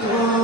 부